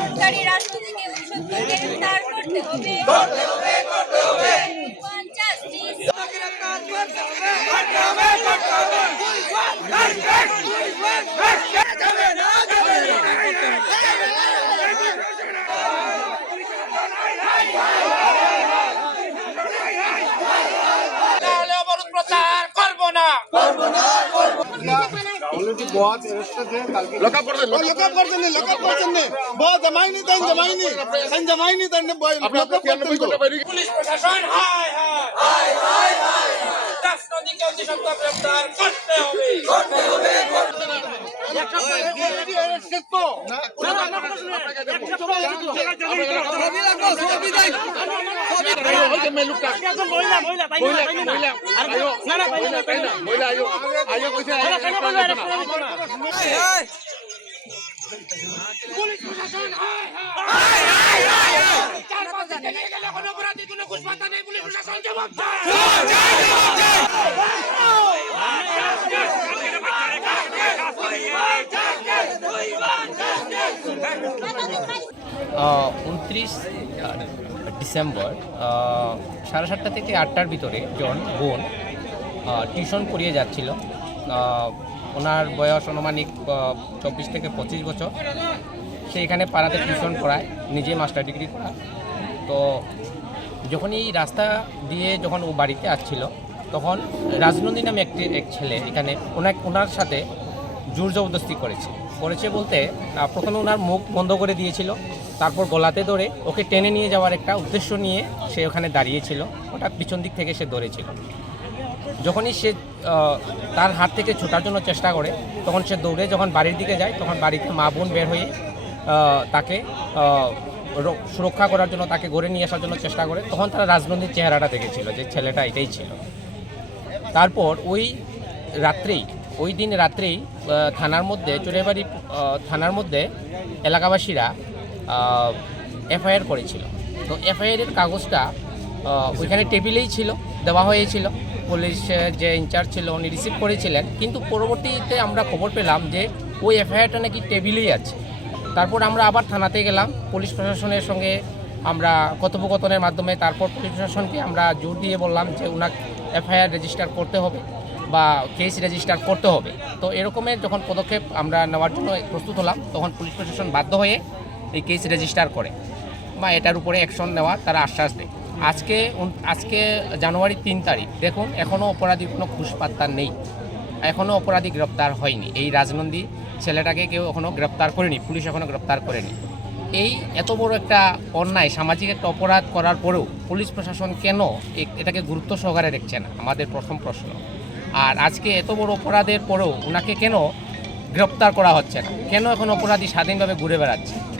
সরকারি রাষ্ট্র থেকে ওষুধকে গ্রেফতার করতে হবে, করতে হবে, করতে হবে। 50 প্রচার করব না, করব না, করব না। অলরেডি बहुत अरेस्टेड है কালকে লকআপ করছেন बहुत जमाइनी দেন পুলিশ প্রশাসন হায় হায় হায় হায় হায় রাষ্ট্রপতিকে অতি সত্বর গ্রেফতার করতে হবে, করতে হবে, করতে হবে। পুলিশ প্রশাসন হায় হায় হায় হায় হায় 4-5 দিন নিয়ে গেলে কোনো অপরাধী কোনো ঘুষপাতা নেই, পুলিশ প্রশাসন জবাব দেয়। ডিসেম্বর 7:30 থেকে 8টার ভিতরে জন বোন টিউশন পড়িয়ে যাচ্ছিল। ওনার বয়স আনুমানিক 24 থেকে 25 বছর। সে এখানে পাড়াতে টিউশন পড়ায়, নিজে মাস্টার ডিগ্রি করা। তো যখন এই রাস্তা দিয়ে যখন ও বাড়িতে আসছিল, তখন রাজনন্দী নামে এক ছেলে এখানে ওনার সাথে জোর জবরদস্তি করেছে বলতে প্রথমে ওনার মুখ বন্ধ করে দিয়েছিল, তারপর গলাতে ধরে ওকে টেনে নিয়ে যাওয়ার একটা উদ্দেশ্য নিয়ে সে ওখানে দাঁড়িয়েছিল। ওটা পিছন দিক থেকে সে ধরেছিল। যখনই সে তার হাত থেকে ছোটার জন্য চেষ্টা করে, তখন সে দৌড়ে যখন বাড়ির দিকে যায়, তখন বাড়িতে মা বোন বের হয়ে তাকে সুরক্ষা করার জন্য, তাকে ঘরে নিয়ে আসার জন্য চেষ্টা করে। তখন তারা রাজনন্দীর চেহারাটা দেখেছিল যে ছেলেটা এটাই ছিল। তারপর ওই দিন রাত্রেই থানার মধ্যে চোরাইবাড়ি থানার মধ্যে এলাকাবাসীরা এফআইআর করেছিল। তো এফআইআরের কাগজটা ওইখানে টেবিলেই ছিল, দেওয়া হয়েছিল। পুলিশ যে ইনচার্জ ছিল উনি রিসিভ করেছিলেন, কিন্তু পরবর্তীতে আমরা খবর পেলাম যে ওই এফআইআরটা নাকি টেবিলেই আছে। তারপর আমরা আবার থানাতে গেলাম, পুলিশ প্রশাসনের সঙ্গে আমরা কথোপকথনের মাধ্যমে তারপর পুলিশ প্রশাসনকে আমরা জোর দিয়ে বললাম যে ওনাকে এফআইআর রেজিস্টার করতে হবে বা কেস রেজিস্টার করতে হবে। তো এরকমের যখন পদক্ষেপ আমরা নেওয়ার জন্য প্রস্তুত হলাম, তখন পুলিশ প্রশাসন বাধ্য হয়ে এই কেস রেজিস্টার করে বা এটার উপরে অ্যাকশন নেওয়ার তারা আশ্বাস দেয়। আজকে জানুয়ারি 3 তারিখ, দেখুন এখনও অপরাধী কোনো খুশপাত্তা নেই, এখনও অপরাধী গ্রেপ্তার হয়নি। এই রাজনন্দী ছেলেটাকে কেউ এখনও গ্রেপ্তার করেনি, পুলিশ এখনও গ্রেপ্তার করেনি। এই এত বড় একটা অন্যায়, সামাজিক একটা অপরাধ করার পরেও পুলিশ প্রশাসন কেন এটাকে গুরুত্ব সহকারে দেখছে না, আমাদের প্রথম প্রশ্ন। আর আজকে এত বড় অপরাধের পরেও ওনাকে কেন গ্রেপ্তার করা হচ্ছে না, কেন এখন অপরাধী স্বাধীনভাবে ঘুরে বেড়াচ্ছে?